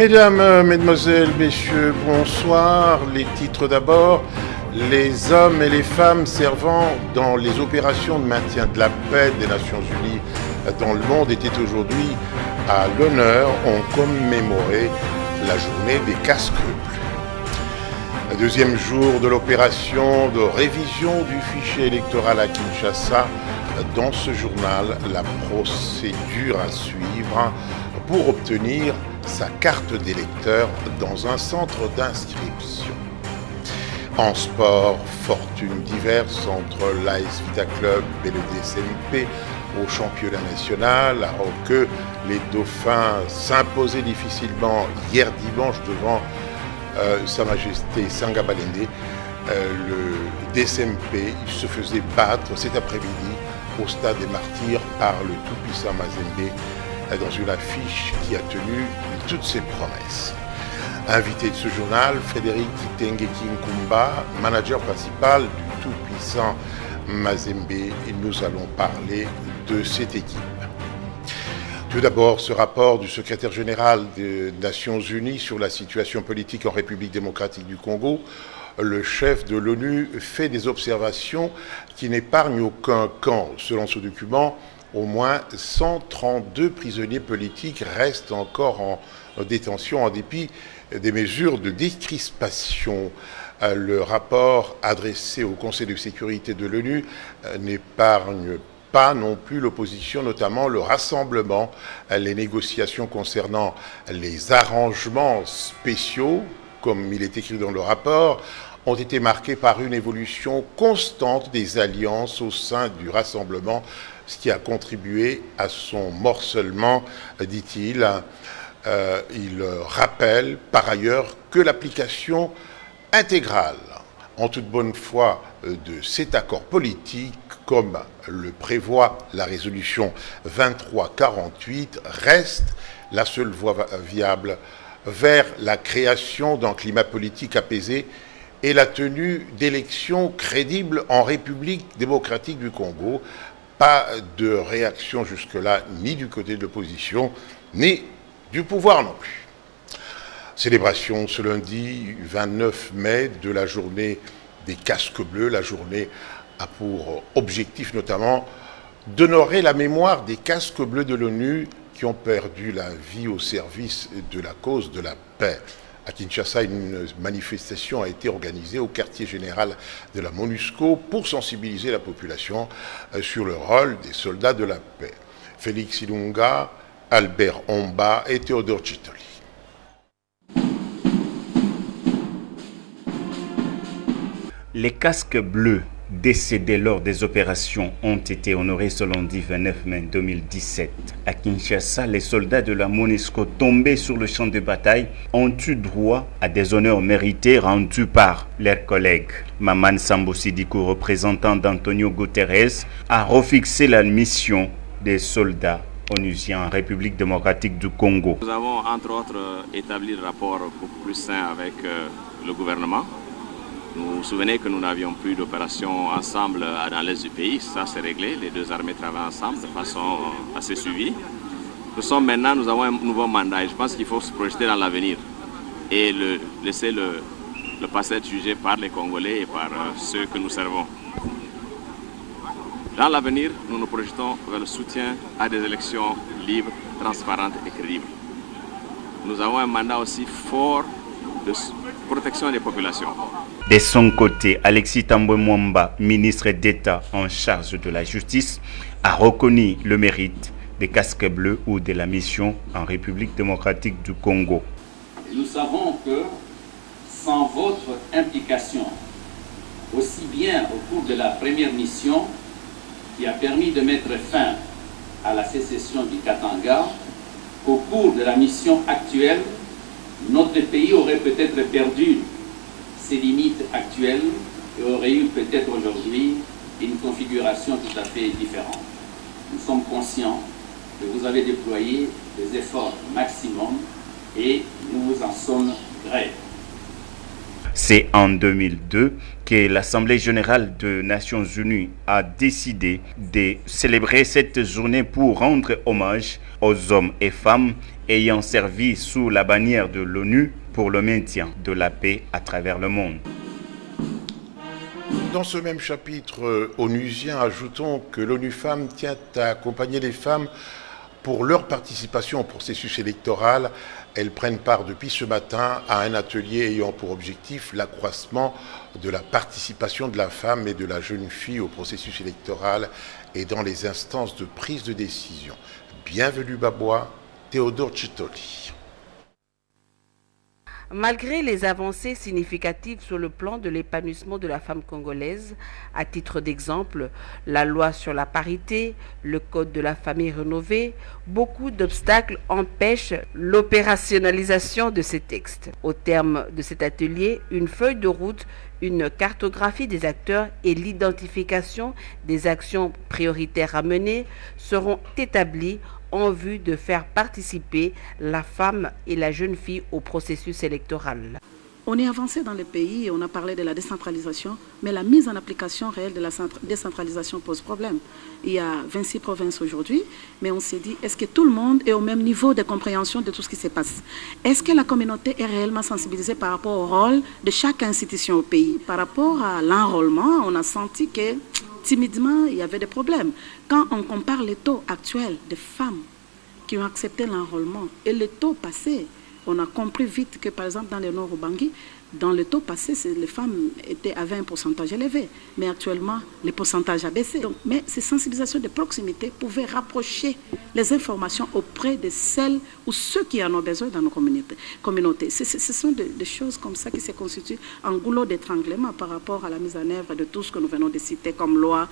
Mesdames, Mesdemoiselles, Messieurs, bonsoir. Les titres d'abord. Les hommes et les femmes servant dans les opérations de maintien de la paix des Nations Unies dans le monde étaient aujourd'hui à l'honneur. On commémorait la journée des casques bleus. Deuxième jour de l'opération de révision du fichier électoral à Kinshasa. Dans ce journal, la procédure à suivre pour obtenir sa carte d'électeur dans un centre d'inscription. En sport, fortune diverse entre l'AS Vita Club et le DSMP au championnat national, alors que les Dauphins s'imposaient difficilement hier dimanche devant Sa Majesté Sanga Balende. Le DSMP se faisait battre cet après-midi au Stade des Martyrs par le tout-puissant Mazembe dans une affiche qui a tenu toutes ses promesses. Invité de ce journal, Frédéric Kitengeki Nkumba, manager principal du tout-puissant Mazembe, et nous allons parler de cette équipe. Tout d'abord, ce rapport du secrétaire général des Nations Unies sur la situation politique en République démocratique du Congo. Le chef de l'ONU fait des observations qui n'épargnent aucun camp. Selon ce document, au moins 132 prisonniers politiques restent encore en détention en dépit des mesures de décrispation. Le rapport adressé au Conseil de sécurité de l'ONU n'épargne pas non plus l'opposition, notamment le rassemblement. Les négociations concernant les arrangements spéciaux, comme il est écrit dans le rapport, ont été marquées par une évolution constante des alliances au sein du rassemblement, ce qui a contribué à son morcellement, dit-il. Il rappelle par ailleurs que l'application intégrale, en toute bonne foi, de cet accord politique, comme le prévoit la résolution 2348, reste la seule voie viable vers la création d'un climat politique apaisé et la tenue d'élections crédibles en République démocratique du Congo. Pas de réaction jusque-là, ni du côté de l'opposition, ni du pouvoir non plus. Célébration ce lundi 29 mai de la journée des casques bleus. La journée a pour objectif notamment d'honorer la mémoire des casques bleus de l'ONU qui ont perdu la vie au service de la cause de la paix. À Kinshasa, une manifestation a été organisée au quartier général de la MONUSCO pour sensibiliser la population sur le rôle des soldats de la paix. Félix Ilunga, Albert Omba et Théodore Chitoli. Les casques bleus décédés lors des opérations ont été honorés ce lundi 29 mai 2017. À Kinshasa, les soldats de la MONUSCO tombés sur le champ de bataille ont eu droit à des honneurs mérités rendus par leurs collègues. Maman Sambo Sidiko, représentant d'Antonio Guterres, a refixé la mission des soldats onusiens en République démocratique du Congo. Nous avons entre autres établi le rapport beaucoup plus sain avec le gouvernement. Vous vous souvenez que nous n'avions plus d'opération ensemble dans l'est du pays, ça c'est réglé, les deux armées travaillent ensemble de façon assez suivie. Nous avons un nouveau mandat et je pense qu'il faut se projeter dans l'avenir et laisser le passé être jugé par les Congolais et par ceux que nous servons. Dans l'avenir, nous nous projetons vers le soutien à des élections libres, transparentes et crédibles. Nous avons un mandat aussi fort de protection des populations. De son côté, Alexis Tambwe Mwamba, ministre d'État en charge de la justice, a reconnu le mérite des casques bleus ou de la mission en République démocratique du Congo. Nous savons que sans votre implication, aussi bien au cours de la première mission qui a permis de mettre fin à la sécession du Katanga, qu'au cours de la mission actuelle, notre pays aurait peut-être perdu ses limites actuelles et aurait eu peut-être aujourd'hui une configuration tout à fait différente. Nous sommes conscients que vous avez déployé des efforts maximum et nous vous en sommes gré. C'est en 2002 que l'Assemblée générale des Nations unies a décidé de célébrer cette journée pour rendre hommage aux hommes et femmes ayant servi sous la bannière de l'ONU pour le maintien de la paix à travers le monde. Dans ce même chapitre onusien, ajoutons que l'ONU Femmes tient à accompagner les femmes pour leur participation au processus électoral. Elles prennent part depuis ce matin à un atelier ayant pour objectif l'accroissement de la participation de la femme et de la jeune fille au processus électoral et dans les instances de prise de décision. Bienvenue Babois, Théodore Chitoli. Malgré les avancées significatives sur le plan de l'épanouissement de la femme congolaise, à titre d'exemple, la loi sur la parité, le code de la famille rénové, beaucoup d'obstacles empêchent l'opérationnalisation de ces textes. Au terme de cet atelier, une feuille de route, une cartographie des acteurs et l'identification des actions prioritaires à mener seront établies en vue de faire participer la femme et la jeune fille au processus électoral. On est avancé dans le pays et on a parlé de la décentralisation, mais la mise en application réelle de la décentralisation pose problème. Il y a 26 provinces aujourd'hui, mais on s'est dit, est-ce que tout le monde est au même niveau de compréhension de tout ce qui se passe? Est-ce que la communauté est réellement sensibilisée par rapport au rôle de chaque institution au pays? Par rapport à l'enrôlement, on a senti que timidement, il y avait des problèmes. Quand on compare les taux actuels de femmes qui ont accepté l'enrôlement et les taux passés, on a compris vite que, par exemple, dans le Nord Ubangi, dans le taux passé, les femmes avaient un pourcentage élevé. Mais actuellement, le pourcentage a baissé. Donc, mais ces sensibilisations de proximité pouvaient rapprocher les informations auprès de celles ou ceux qui en ont besoin dans nos communautés. Ce sont des choses comme ça qui se constituent en goulot d'étranglement par rapport à la mise en œuvre de tout ce que nous venons de citer comme loi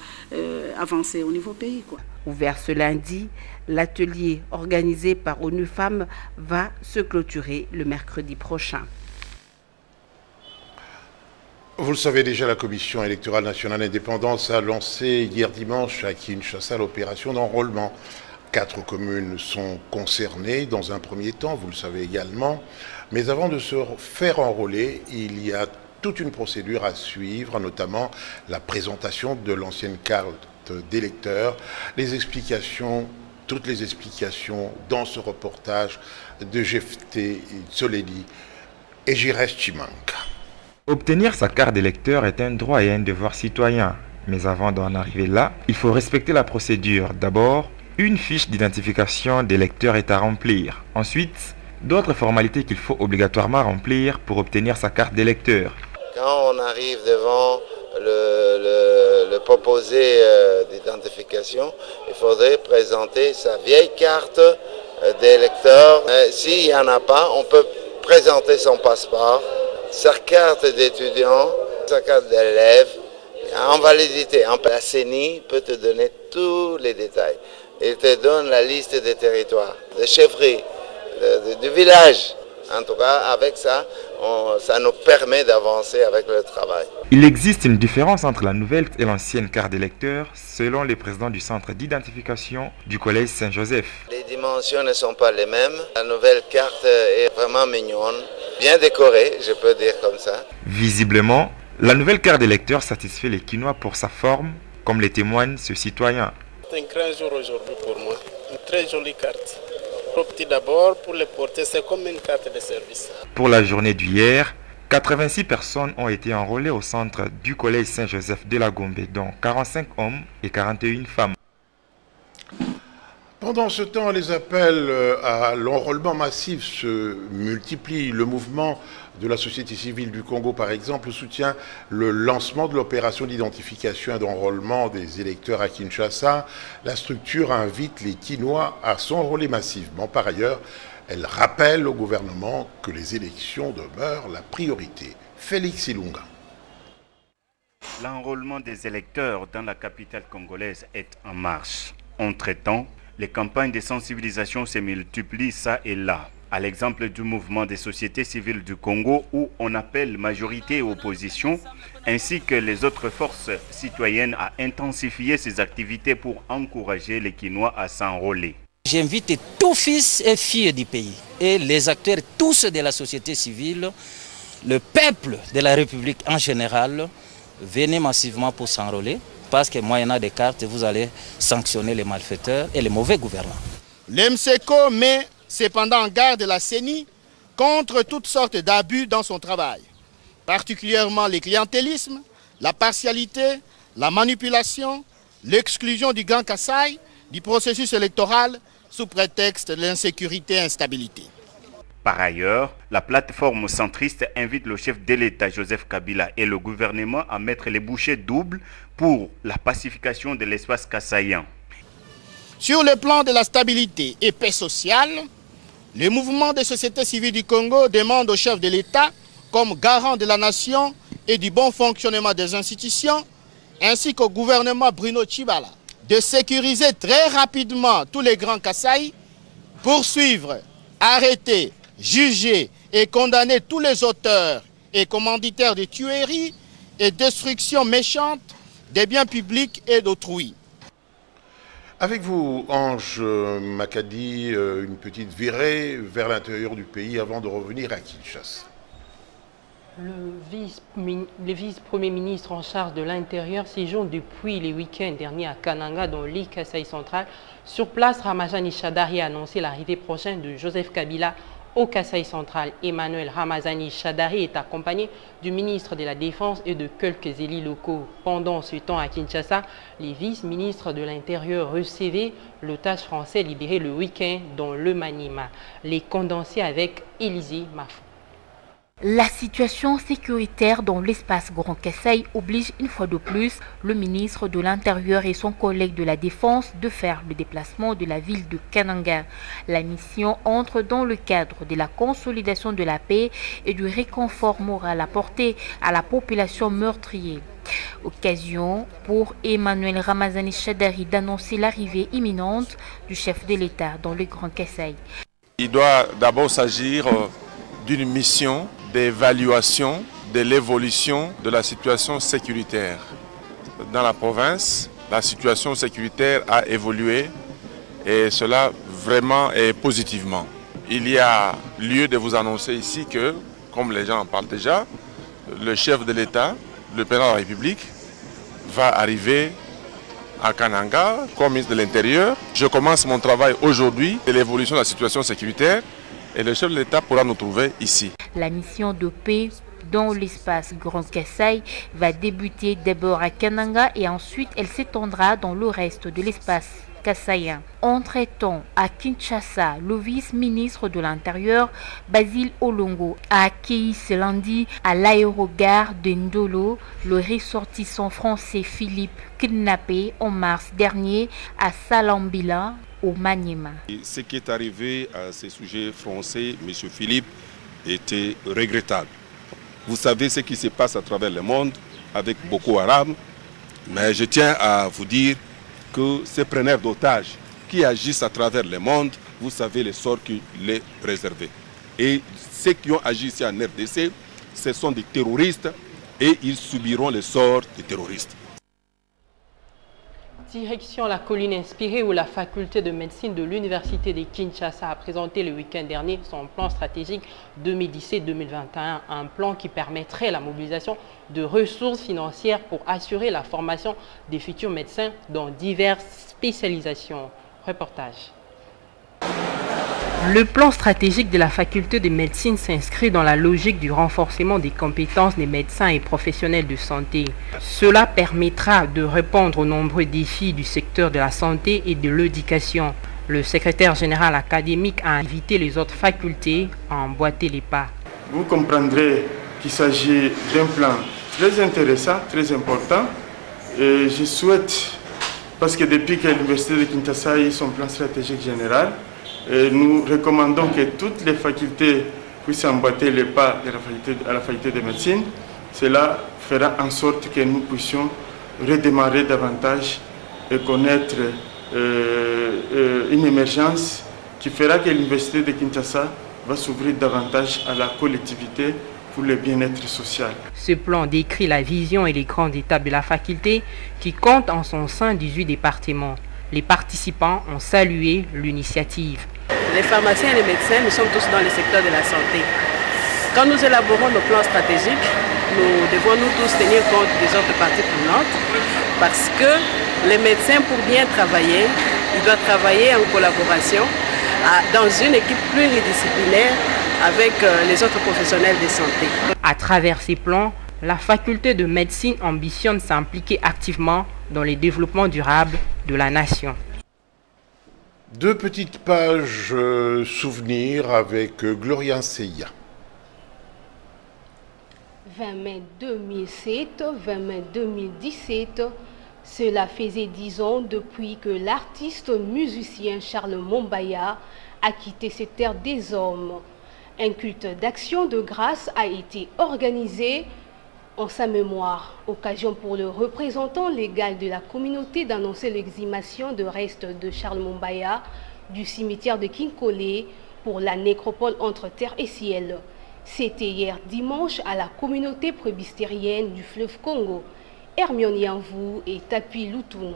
avancée au niveau pays, quoi. Ouvert ce lundi, l'atelier organisé par ONU Femmes va se clôturer le mercredi prochain. Vous le savez déjà, la Commission électorale nationale indépendante a lancé hier dimanche à Kinshasa l'opération d'enrôlement. 4 communes sont concernées dans un premier temps, vous le savez également. Mais avant de se faire enrôler, il y a toute une procédure à suivre, notamment la présentation de l'ancienne carte d'électeur, toutes les explications dans ce reportage de Jefté Tsoleli et Jires Chimanka. Obtenir sa carte d'électeur est un droit et un devoir citoyen. Mais avant d'en arriver là, il faut respecter la procédure. D'abord, une fiche d'identification d'électeur est à remplir. Ensuite, d'autres formalités qu'il faut obligatoirement remplir pour obtenir sa carte d'électeur. Quand on arrive devant le proposé d'identification, il faudrait présenter sa vieille carte d'électeur. S'il n'y en a pas, on peut présenter son passeport, sa carte d'étudiant, sa carte d'élève, en validité. La CENI peut te donner tous les détails. Il te donne la liste des territoires, des chefferies, du village. En tout cas, avec ça, ça nous permet d'avancer avec le travail. Il existe une différence entre la nouvelle et l'ancienne carte d'électeur, selon les présidents du centre d'identification du collège Saint-Joseph. Les dimensions ne sont pas les mêmes. La nouvelle carte est vraiment mignonne, bien décorée, je peux dire comme ça. Visiblement, la nouvelle carte d'électeur satisfait les Kinois pour sa forme, comme le témoigne ce citoyen. C'est un grand jour aujourd'hui pour moi, une très jolie carte. Petit d'abord, pour les porter, c'est comme une carte de service. Pour la journée d'hier, 86 personnes ont été enrôlées au centre du collège Saint-Joseph de la Gombe, dont 45 hommes et 41 femmes. Pendant ce temps, les appels à l'enrôlement massif se multiplient. Le mouvement de la société civile du Congo, par exemple, soutient le lancement de l'opération d'identification et d'enrôlement des électeurs à Kinshasa. La structure invite les Kinois à s'enrôler massivement. Par ailleurs, elle rappelle au gouvernement que les élections demeurent la priorité. Félix Ilunga. L'enrôlement des électeurs dans la capitale congolaise est en marche. Entre-temps, les campagnes de sensibilisation se multiplient ça et là. À l'exemple du mouvement des sociétés civiles du Congo où on appelle majorité et opposition, ainsi que les autres forces citoyennes à intensifier ces activités pour encourager les Kinois à s'enrôler. J'invite tous fils et filles du pays et les acteurs tous de la société civile le peuple de la République en général, venez massivement pour s'enrôler, parce que moyennant des cartes, vous allez sanctionner les malfaiteurs et les mauvais gouvernants. L'EMSECO met cependant en garde la CENI contre toutes sortes d'abus dans son travail, particulièrement les clientélismes, la partialité, la manipulation, l'exclusion du Grand Kasaï du processus électoral sous prétexte de l'insécurité et l'instabilité. Par ailleurs, la plateforme centriste invite le chef de l'État Joseph Kabila et le gouvernement à mettre les bouchées doubles pour la pacification de l'espace kassaïen. Sur le plan de la stabilité et paix sociale, le mouvement des sociétés civiles du Congo demande au chef de l'État, comme garant de la nation et du bon fonctionnement des institutions, ainsi qu'au gouvernement Bruno Tshibala, de sécuriser très rapidement tous les grands Kasaï, poursuivre, arrêter, juger et condamner tous les auteurs et commanditaires de tueries et destructions méchantes des biens publics et d'autrui. Avec vous, Ange Makadi, une petite virée vers l'intérieur du pays avant de revenir à Kinshasa. Le vice-premier ministre en charge de l'Intérieur séjourne depuis le week-end dernier à Kananga, dans l'île Kasaï centrale. Sur place, Ramazani Shadari a annoncé l'arrivée prochaine de Joseph Kabila au Kasaï central. Emmanuel Ramazani Shadari est accompagné du ministre de la Défense et de quelques élus locaux. Pendant ce temps à Kinshasa, les vice-ministres de l'Intérieur recevaient l'otage français libéré le week-end dans le Maniema. Les condensés avec Élisée Mafou. La situation sécuritaire dans l'espace Grand Kasaï oblige une fois de plus le ministre de l'Intérieur et son collègue de la Défense de faire le déplacement de la ville de Kananga. La mission entre dans le cadre de la consolidation de la paix et du réconfort moral apporté à la population meurtrière. Occasion pour Emmanuel Ramazani Shadari d'annoncer l'arrivée imminente du chef de l'État dans le Grand Kasaï. Il doit d'abord s'agir d'une mission d'évaluation de l'évolution de la situation sécuritaire. Dans la province, la situation sécuritaire a évolué et cela vraiment et positivement. Il y a lieu de vous annoncer ici que, comme les gens en parlent déjà, le chef de l'État, le président de la République, va arriver à Kananga comme ministre de l'Intérieur. Je commence mon travail aujourd'hui de l'évolution de la situation sécuritaire et le chef de l'État pourra nous trouver ici. La mission de paix dans l'espace Grand Kasaï va débuter d'abord à Kananga et ensuite elle s'étendra dans le reste de l'espace kassaïen. Entre-temps, à Kinshasa, le vice-ministre de l'Intérieur, Basile Olongo, a accueilli ce lundi à l'aérogare de Ndolo le ressortissant français Philippe, kidnappé en mars dernier à Salambila, au Maniema. Ce qui est arrivé à ce sujet français, M. Philippe, était regrettable. Vous savez ce qui se passe à travers le monde avec Boko Haram, mais je tiens à vous dire que ces preneurs d'otages qui agissent à travers le monde, vous savez le sort qui les est réservé. Et ceux qui ont agi ici en RDC, ce sont des terroristes et ils subiront le sort des terroristes. Direction la colline inspirée où la faculté de médecine de l'université de Kinshasa a présenté le week-end dernier son plan stratégique 2017-2021, un plan qui permettrait la mobilisation de ressources financières pour assurer la formation des futurs médecins dans diverses spécialisations. Reportage. Le plan stratégique de la faculté de médecine s'inscrit dans la logique du renforcement des compétences des médecins et professionnels de santé. Cela permettra de répondre aux nombreux défis du secteur de la santé et de l'éducation. Le secrétaire général académique a invité les autres facultés à emboîter les pas. Vous comprendrez qu'il s'agit d'un plan très intéressant, très important. Et je souhaite, parce que depuis que l'université de Kinshasa a eu son plan stratégique général, nous recommandons que toutes les facultés puissent emboîter les pas à la faculté de médecine. Cela fera en sorte que nous puissions redémarrer davantage et connaître une émergence qui fera que l'université de Kinshasa va s'ouvrir davantage à la collectivité pour le bien-être social. Ce plan décrit la vision et les grandes étapes de la faculté qui compte en son sein 18 départements. Les participants ont salué l'initiative. Les pharmaciens et les médecins, nous sommes tous dans le secteur de la santé. Quand nous élaborons nos plans stratégiques, nous devons nous tous tenir compte des autres parties prenantes parce que les médecins, pour bien travailler, ils doivent travailler en collaboration dans une équipe pluridisciplinaire avec les autres professionnels de santé. À travers ces plans, la faculté de médecine ambitionne s'impliquer activement dans le développement durable de la nation. Deux petites pages souvenirs avec Gloria Seya. 20 mai 2007, 20 mai 2017, cela faisait 10 ans depuis que l'artiste musicien Charles Mombaya a quitté cette terre des hommes. Un culte d'action de grâce a été organisé en sa mémoire, occasion pour le représentant légal de la communauté d'annoncer l'exhumation de restes de Charles Mombaya du cimetière de Kinkole pour la nécropole entre terre et ciel. C'était hier dimanche à la communauté presbytérienne du fleuve Congo. Hermione Yanvou et Tapi Loutoun.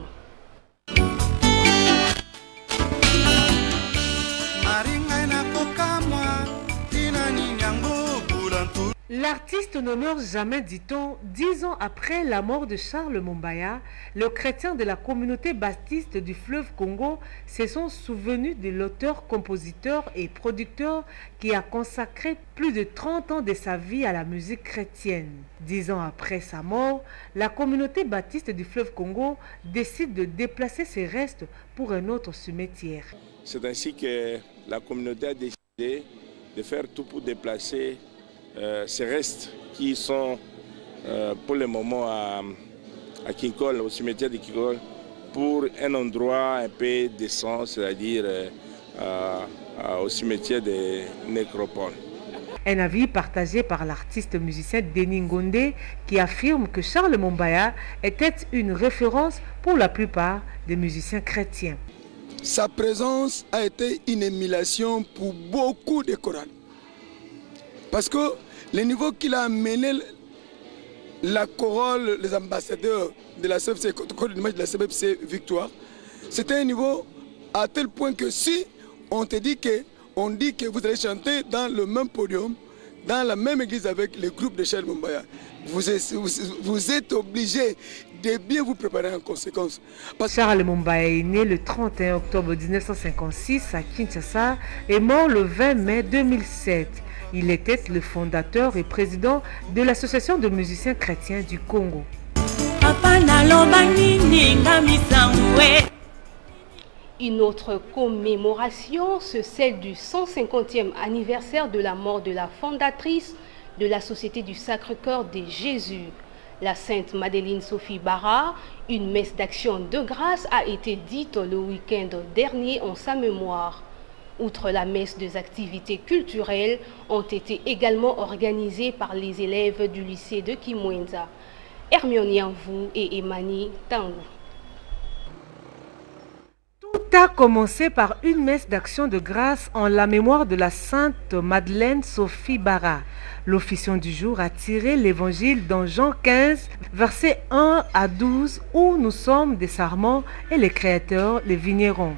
L'artiste ne meurt jamais, dit-on, 10 ans après la mort de Charles Mombaya. Le chrétien de la communauté baptiste du fleuve Congo se sont souvenus de l'auteur, compositeur et producteur qui a consacré plus de 30 ans de sa vie à la musique chrétienne. 10 ans après sa mort, la communauté baptiste du fleuve Congo décide de déplacer ses restes pour un autre cimetière. C'est ainsi que la communauté a décidé de faire tout pour déplacer ces restes qui sont pour le moment à Kinkole, au cimetière de Kinkole, pour un endroit un peu décent, c'est-à-dire au cimetière de Nécropole. Un avis partagé par l'artiste musicien Denis Ngonde qui affirme que Charles Mombaya était une référence pour la plupart des musiciens chrétiens. Sa présence a été une émulation pour beaucoup de chorales. Parce que le niveau qu'il a amené la chorale, les ambassadeurs de la CFC, de la CFC Victoire, c'était un niveau à tel point que si on te dit on dit que vous allez chanter dans le même podium, dans la même église avec le groupe de Charles Mombaya, vous êtes obligé de bien vous préparer en conséquence. Charles Mombaya est né le 31 octobre 1956 à Kinshasa et mort le 20 mai 2007. Il était le fondateur et président de l'Association de musiciens chrétiens du Congo. Une autre commémoration, c'est celle du 150e anniversaire de la mort de la fondatrice de la Société du Sacre-Cœur de Jésus, la Sainte Madeleine Sophie Bara. Une messe d'action de grâce a été dite le week-end dernier en sa mémoire. Outre la messe, des activités culturelles ont été également organisées par les élèves du lycée de Kimwenza. Hermione Yanvou et Emani Tango. Tout a commencé par une messe d'action de grâce en la mémoire de la Sainte Madeleine Sophie Bara. L'officiant du jour a tiré l'évangile dans Jean 15, versets 1 à 12, où nous sommes des sarments et les créateurs, les vignerons.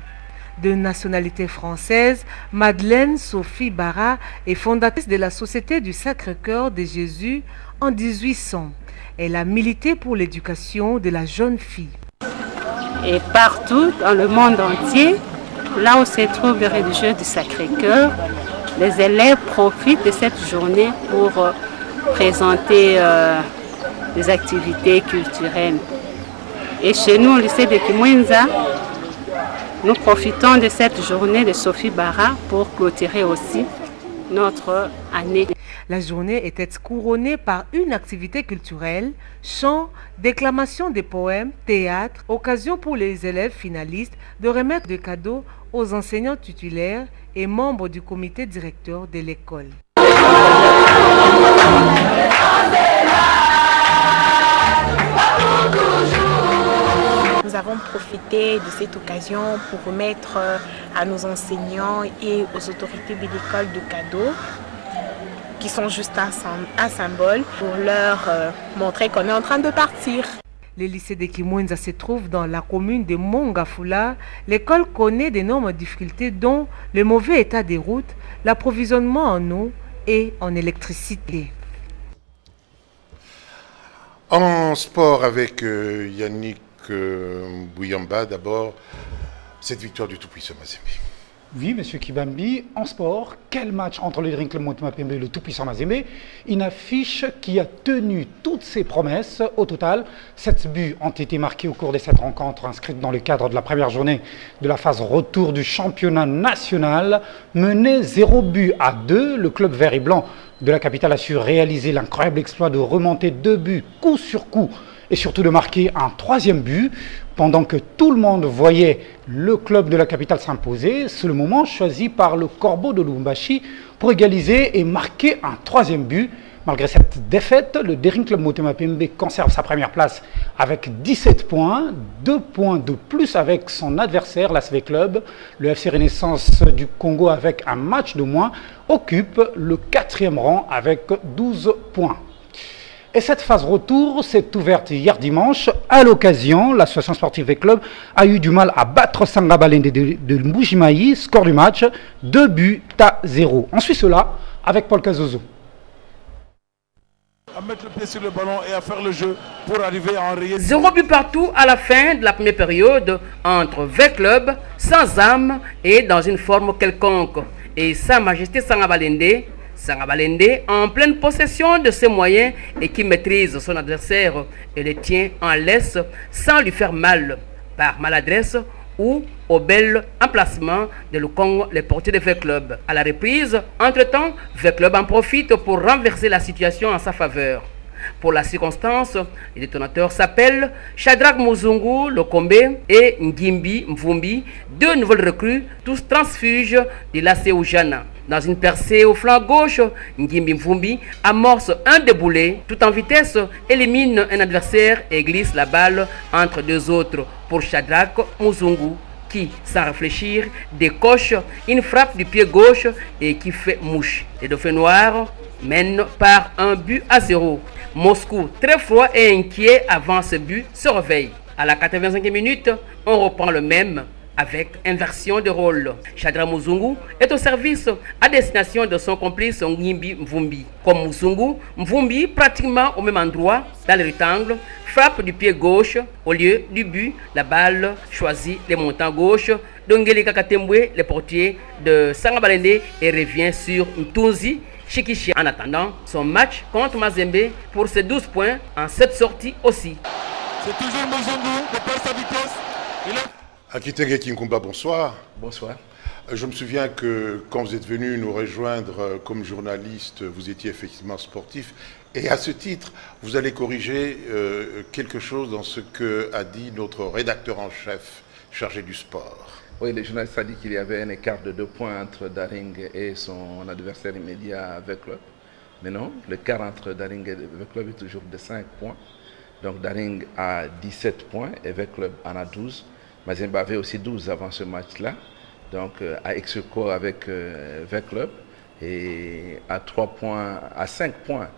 De nationalité française, Madeleine Sophie Bara est fondatrice de la Société du Sacre-Cœur de Jésus en 1800. Elle a milité pour l'éducation de la jeune fille. Et partout dans le monde entier, là où se trouve le religieux du Sacré-Cœur, les élèves profitent de cette journée pour présenter des activités culturelles. Et chez nous, au lycée de Kimwenza, nous profitons de cette journée de Sophie Bara pour clôturer aussi notre année. La journée était couronnée par une activité culturelle, chant, déclamation des poèmes, théâtre, occasion pour les élèves finalistes de remettre des cadeaux aux enseignants titulaires et membres du comité directeur de l'école. Nous avons profité de cette occasion pour remettre à nos enseignants et aux autorités de l'école de cadeaux qui sont juste un symbole pour leur montrer qu'on est en train de partir. Le lycée de Kimwenza se trouve dans la commune de Mongafula. L'école connaît d'énormes difficultés dont le mauvais état des routes, l'approvisionnement en eau et en électricité. En sport avec Yannick Bouyamba, d'abord, cette victoire du tout-puissant Mazembe. Oui, monsieur Kibambi, en sport, quel match entre le Daring Club Motema Pembe et le tout-puissant Mazembe? Une affiche qui a tenu toutes ses promesses. Au total, 7 buts ont été marqués au cours de cette rencontre inscrite dans le cadre de la première journée de la phase retour du championnat national. Mené 0 but à 2, le club vert et blanc de la capitale a su réaliser l'incroyable exploit de remonter 2 buts coup sur coup et surtout de marquer un 3e but. Pendant que tout le monde voyait le club de la capitale s'imposer, c'est le moment choisi par le Corbeau de Lubumbashi pour égaliser et marquer un 3e but. Malgré cette défaite, le Daring Club Motema Pembe conserve sa première place avec 17 points, 2 points de plus avec son adversaire, l'ASV Club. Le FC Renaissance du Congo, avec un match de moins, occupe le 4e rang avec 12 points. Et cette phase retour s'est ouverte hier dimanche. À l'occasion, l'association sportive V Club a eu du mal à battre Sangabalende de Mbujimayi. Score du match, 2 buts à 0. On suit cela avec Paul Kazozo. À mettre le pied sur le ballon et à faire le jeu pour arriver à enrayer. 0 but partout à la fin de la première période entre V Club, sans âme et dans une forme quelconque. Et Sa Majesté Sangabalende, en pleine possession de ses moyens et qui maîtrise son adversaire et le tient en laisse sans lui faire mal, par maladresse ou au bel emplacement de Lukongo, le portier de V Club. À la reprise, entre-temps, V Club en profite pour renverser la situation en sa faveur. Pour la circonstance, les détonateurs s'appellent Shadrach Muzungu, Lokombe et Ngimbi Mvumbi, 2 nouvelles recrues, tous transfuges de l'AC Oujana. Dans une percée au flanc gauche, Ngimbi Mvumbi amorce un déboulé, tout en vitesse, élimine un adversaire et glisse la balle entre 2 autres pour Shadrach Muzungu, qui, sans réfléchir, décoche une frappe du pied gauche et qui fait mouche. Les Dauphins noirs mènent par 1 but à 0. Moscou, très froid et inquiet avant ce but, se réveille. À la 85e minute, on reprend le même avec inversion de rôle. Shadrach Muzungu est au service à destination de son complice Ngimbi Mvumbi. Comme Muzungu, Mvumbi, pratiquement au même endroit, dans le rectangle, frappe du pied gauche. Au lieu du but, la balle choisit les montants gauche d'Ongeli Kakatembwe, le portier de Sangabalende, et revient sur Ntunzi Shikishi. En attendant son match contre Mazembe pour ses 12 points en 7 sorties aussi. C'est toujours Muzungu de par sa vitesse. Akitenge Kinkumba, bonsoir. Bonsoir. Je me souviens que quand vous êtes venu nous rejoindre comme journaliste, vous étiez effectivement sportif. Et à ce titre, vous allez corriger quelque chose dans ce qu'a dit notre rédacteur en chef chargé du sport. Oui, le journaliste a dit qu'il y avait un écart de 2 points entre Daring et son adversaire immédiat V Club. Mais non, l'écart entre Daring et V Club est toujours de 5 points. Donc Daring a 17 points et V Club en a 12. Mazembe avait aussi 12 avant ce match-là, donc à ex-aequo avec V Club et à 5 points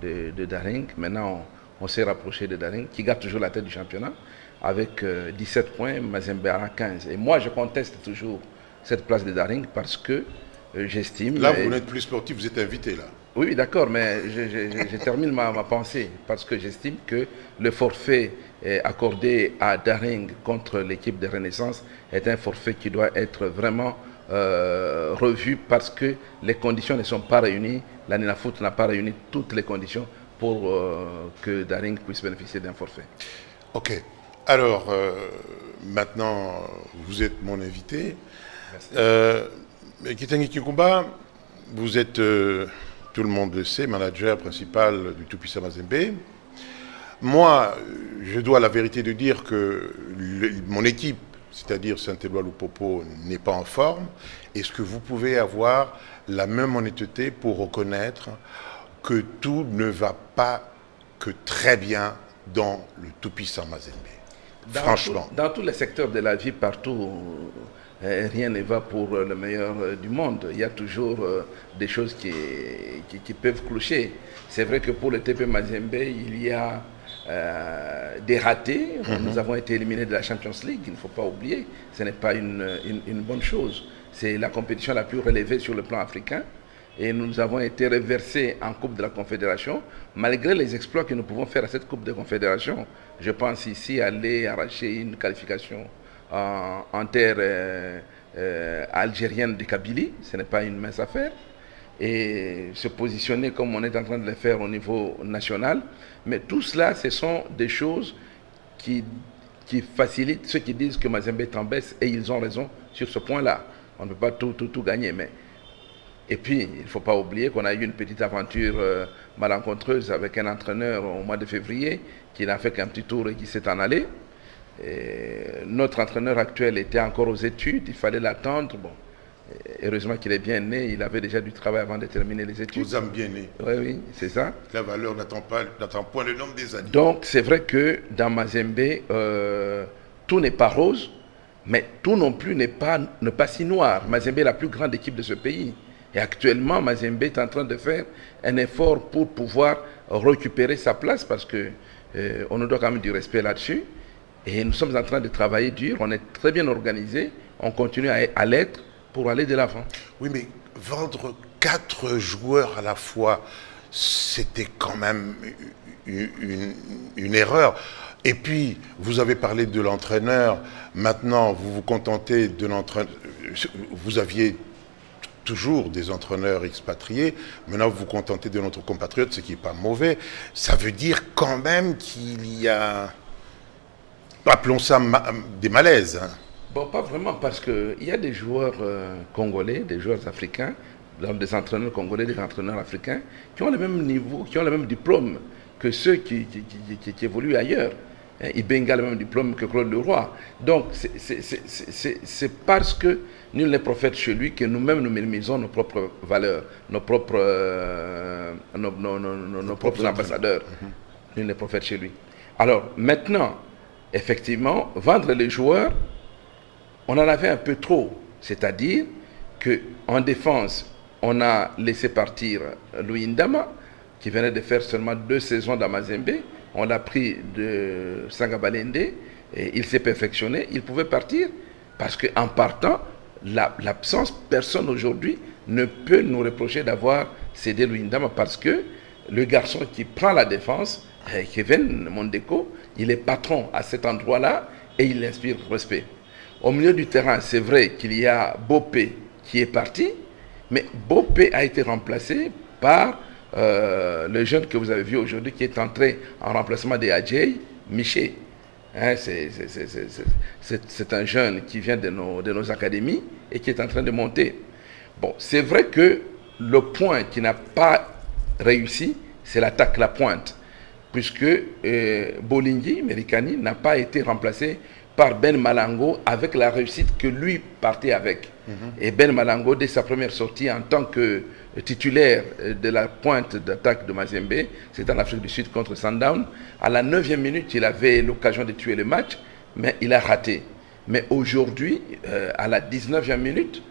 de Daring. Maintenant, on s'est rapproché de Daring, qui garde toujours la tête du championnat, avec 17 points, Mazembe à 15. Et moi, je conteste toujours cette place de Daring parce que j'estime... Là, vous n'êtes plus sportif, vous êtes invité là. Oui, d'accord, mais je termine ma pensée parce que j'estime que le forfait accordé à Daring contre l'équipe de Renaissance est un forfait qui doit être vraiment revu parce que les conditions ne sont pas réunies. La Foot n'a pas réuni toutes les conditions pour que Daring puisse bénéficier d'un forfait. Ok. Alors, maintenant, vous êtes mon invité. Kitenge Kinkumba, vous êtes, tout le monde le sait, manager principal du tout-puissant Mazembe. Moi, je dois la vérité de dire que mon équipe, c'est-à-dire Saint-Éloi Lupopo, n'est pas en forme. Est-ce que vous pouvez avoir la même honnêteté pour reconnaître que tout ne va pas que très bien dans le tout-puissant Mazembe? Franchement. Dans tous les secteurs de la vie, partout, rien ne va pour le meilleur du monde. Il y a toujours des choses qui peuvent clocher. C'est vrai que pour le TP Mazembe, il y a des ratés. Nous avons été éliminés de la Champions League, il ne faut pas oublier. Ce n'est pas une bonne chose. C'est la compétition la plus relevée sur le plan africain. et nous avons été reversés en Coupe de la Confédération, malgré les exploits que nous pouvons faire à cette Coupe de Confédération. Je pense ici aller arracher une qualification en terre algérienne de Kabylie, ce n'est pas une mince affaire, et se positionner comme on est en train de le faire au niveau national. Mais tout cela, ce sont des choses qui facilitent ceux qui disent que Mazembe est en baisse, et ils ont raison sur ce point-là. On ne peut pas tout gagner. Mais... Et puis, il ne faut pas oublier qu'on a eu une petite aventure malencontreuse avec un entraîneur au mois de février qui n'a fait qu'un petit tour et qui s'est en allé. Et notre entraîneur actuel était encore aux études, il fallait l'attendre. Bon, heureusement qu'il est bien né, il avait déjà du travail avant de terminer les études. Vous êtes bien né. Oui, oui, c'est ça. La valeur n'attend point le nombre des années. Donc, c'est vrai que dans Mazembe, tout n'est pas rose, mais tout non plus n'est pas si noir. Mazembe est la plus grande équipe de ce pays. Et actuellement, Mazembe est en train de faire un effort pour pouvoir récupérer sa place parce qu'on nous doit quand même du respect là-dessus. Et nous sommes en train de travailler dur, on est très bien organisé, on continue à l'être pour aller de l'avant. Oui, mais vendre 4 joueurs à la fois, c'était quand même une erreur. Et puis, vous avez parlé de l'entraîneur, maintenant vous vous contentez de l'entraîneur. Vous aviez toujours des entraîneurs expatriés, maintenant vous vous contentez de notre compatriote, ce qui n'est pas mauvais. Ça veut dire quand même qu'il y a... Appelons ça des malaises. Hein. Bon, pas vraiment, parce qu'il y a des joueurs congolais, des joueurs africains, des entraîneurs congolais, des entraîneurs africains, qui ont le même niveau, qui ont le même diplôme que ceux qui évoluent ailleurs. Hein, Ibenga a le même diplôme que Claude Leroy. Donc, c'est parce que nul n'est prophète chez lui que nous-mêmes nous minimisons nos propres valeurs, nos propres ambassadeurs. Nul n'est prophète chez lui. Alors, maintenant, effectivement, vendre les joueurs, on en avait un peu trop. C'est-à-dire qu'en défense, on a laissé partir Louis Ndama, qui venait de faire seulement 2 saisons dans Mazembe. On l'a pris de Sangabalende, et il s'est perfectionné. Il pouvait partir, parce qu'en partant, l'absence, personne aujourd'hui ne peut nous reprocher d'avoir cédé Louis Ndama, parce que le garçon qui prend la défense, Kevin Mondeko, il est patron à cet endroit-là et il inspire respect. Au milieu du terrain, c'est vrai qu'il y a Bopé qui est parti, mais Bopé a été remplacé par le jeune que vous avez vu aujourd'hui qui est entré en remplacement de Adjei, Miché. Hein, c'est un jeune qui vient de nos académies et qui est en train de monter. Bon, c'est vrai que le point qui n'a pas réussi, c'est l'attaque, la pointe, puisque Bolingi, Merikani, n'a pas été remplacé par Ben Malango avec la réussite que lui partait avec. Et Ben Malango, dès sa première sortie en tant que titulaire de la pointe d'attaque de Mazembe, c'était en Afrique du Sud contre Sundown. À la 9e minute, il avait l'occasion de tuer le match, mais il a raté. Mais aujourd'hui, à la 19e minute,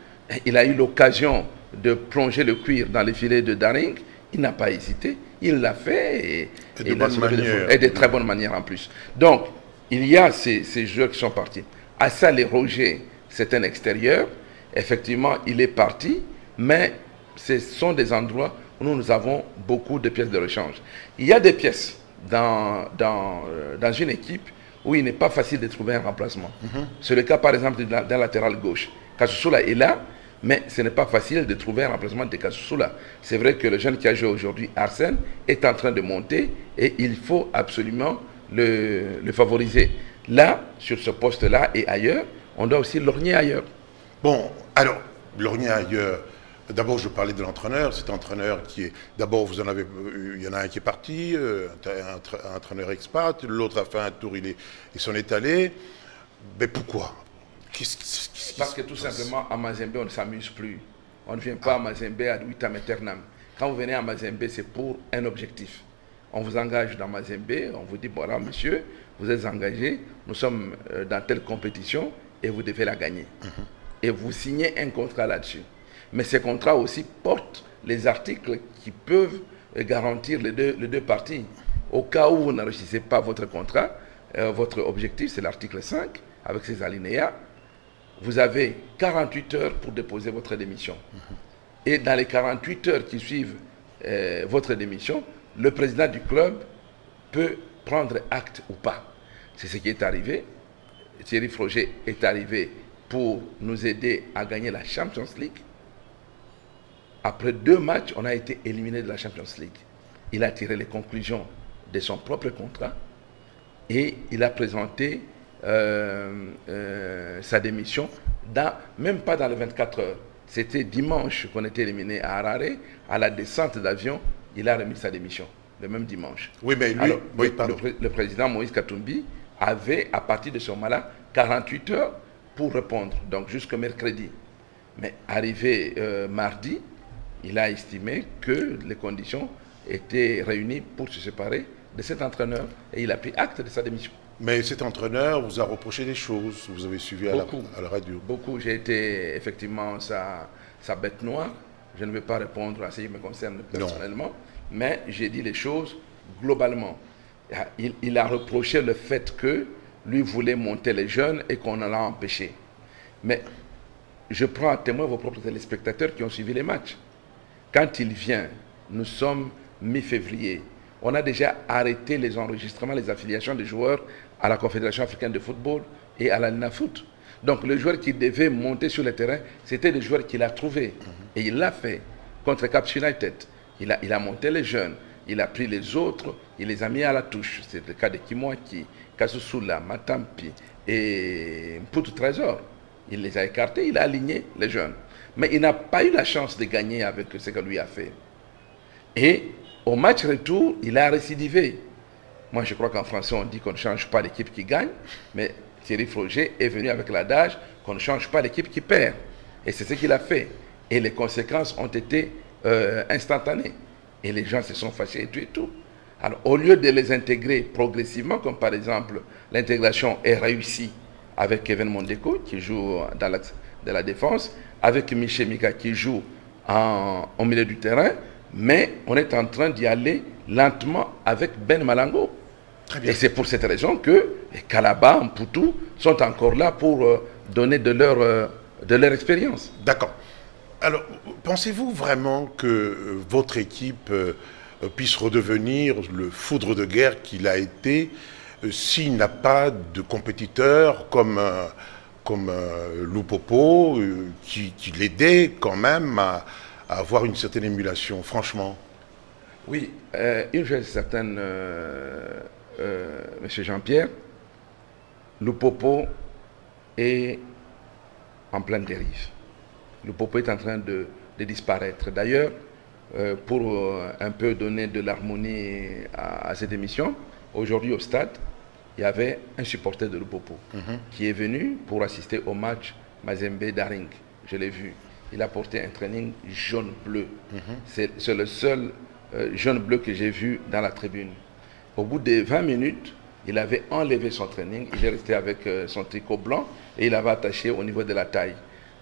il a eu l'occasion de plonger le cuir dans les filets de Daring. Il n'a pas hésité, il l'a fait et de très bonnes manières en plus. Donc, il y a ces joueurs qui sont partis. Assal et Roger, c'est un extérieur. Effectivement, il est parti, mais ce sont des endroits où nous avons beaucoup de pièces de rechange. Il y a des pièces dans une équipe où il n'est pas facile de trouver un remplacement. C'est le cas, par exemple, d'un latéral gauche. Kassoula est là, mais ce n'est pas facile de trouver un remplacement de Kassoula. C'est vrai que le jeune qui a joué aujourd'hui, Arsène, est en train de monter et il faut absolument le favoriser. Là, sur ce poste-là et ailleurs, on doit aussi lorgner ailleurs. Bon, alors, lorgner ailleurs, d'abord je parlais de l'entraîneur, cet entraîneur qui est, d'abord vous en avez, il y en a un qui est parti, un entraîneur expat, l'autre a fait un tour, il s'en est allé, mais pourquoi? Parce que tout simplement, à Mazembe, on ne s'amuse plus. On ne vient pas à Mazembe ad vitam aeternam. Quand vous venez à Mazembe, c'est pour un objectif. On vous engage dans Mazembe, on vous dit, voilà, monsieur, vous êtes engagé, nous sommes dans telle compétition et vous devez la gagner. Et vous signez un contrat là-dessus. Mais ces contrats aussi portent les articles qui peuvent garantir les deux parties. Au cas où vous n'enrichissez pas votre contrat, votre objectif, c'est l'article 5, avec ses alinéas, vous avez 48 heures pour déposer votre démission. Et dans les 48 heures qui suivent votre démission, le président du club peut prendre acte ou pas. C'est ce qui est arrivé. Thierry Froger est arrivé pour nous aider à gagner la Champions League. Après 2 matchs, on a été éliminé de la Champions League. Il a tiré les conclusions de son propre contrat et il a présenté sa démission, même pas dans les 24 heures. C'était dimanche qu'on était éliminé à Harare. À la descente d'avion, il a remis sa démission, le même dimanche. Oui, mais lui, alors, le président Moïse Katumbi avait, à partir de ce moment-là, 48 heures pour répondre, donc jusqu'au mercredi. Mais arrivé mardi, il a estimé que les conditions étaient réunies pour se séparer de cet entraîneur et il a pris acte de sa démission. Mais cet entraîneur vous a reproché des choses, vous avez suivi à la radio. Beaucoup, j'ai été effectivement sa bête noire. Je ne vais pas répondre à ce qui me concerne personnellement, mais j'ai dit les choses globalement. Il a reproché le fait que lui voulait monter les jeunes et qu'on l'a empêché. Mais je prends à témoin vos propres téléspectateurs qui ont suivi les matchs. Quand il vient, nous sommes mi-février, on a déjà arrêté les enregistrements, les affiliations des joueurs à la Confédération africaine de football et à la Linafoot. Donc le joueur qui devait monter sur le terrain, c'était le joueur qu'il a trouvé. Et il l'a fait contre Caps United. Il a monté les jeunes, il a pris les autres, il les a mis à la touche. C'est le cas de Kimwaki, Kasusula, Matampi et Mputu Trésor. Il les a écartés, il a aligné les jeunes. Mais il n'a pas eu la chance de gagner avec ce que lui a fait. Et au match retour, il a récidivé. Moi, je crois qu'en français, on dit qu'on ne change pas l'équipe qui gagne, mais Thierry Froger est venu avec l'adage qu'on ne change pas l'équipe qui perd. Et c'est ce qu'il a fait. Et les conséquences ont été instantanées. Et les gens se sont fâchés et tout et tout. Alors, au lieu de les intégrer progressivement, comme par exemple, l'intégration est réussie avec Kevin Mondeko, qui joue dans l'axe de la défense, avec Michel Mika, qui joue au milieu du terrain, mais on est en train d'y aller lentement avec Ben Malango. Et c'est pour cette raison que les Kalaba, Mputu sont encore là pour donner de leur expérience. D'accord. Alors, pensez-vous vraiment que votre équipe puisse redevenir le foudre de guerre qu'il a été s'il n'a pas de compétiteurs comme Lupopo qui l'aidait quand même à avoir une certaine émulation, franchement? Oui, une chose est certaine, M. Jean-Pierre, Lupopo est en pleine dérive. Lupopo est en train de disparaître. D'ailleurs, pour un peu donner de l'harmonie à cette émission, aujourd'hui au stade, il y avait un supporter de Lupopo qui est venu pour assister au match Mazembe-Daring. Je l'ai vu. Il a porté un training jaune-bleu. C'est le seul jaune-bleu que j'ai vu dans la tribune. Au bout de 20 minutes, il avait enlevé son training. Il est resté avec son tricot blanc et il avait attaché au niveau de la taille.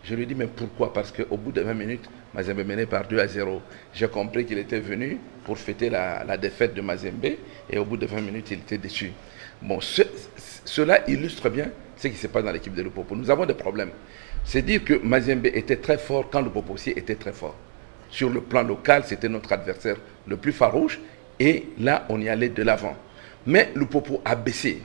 Je lui ai dit, mais pourquoi? Parce qu'au bout de 20 minutes, Mazembe menait par 2-0. J'ai compris qu'il était venu pour fêter la défaite de Mazembe et au bout de 20 minutes, il était déçu. Bon, cela illustre bien ce qui se passe dans l'équipe de Lupopo. Nous avons des problèmes. C'est dire que Mazembe était très fort quand Lupopo aussi était très fort. Sur le plan local, c'était notre adversaire le plus farouche et là, on y allait de l'avant. Mais Lupopo a baissé.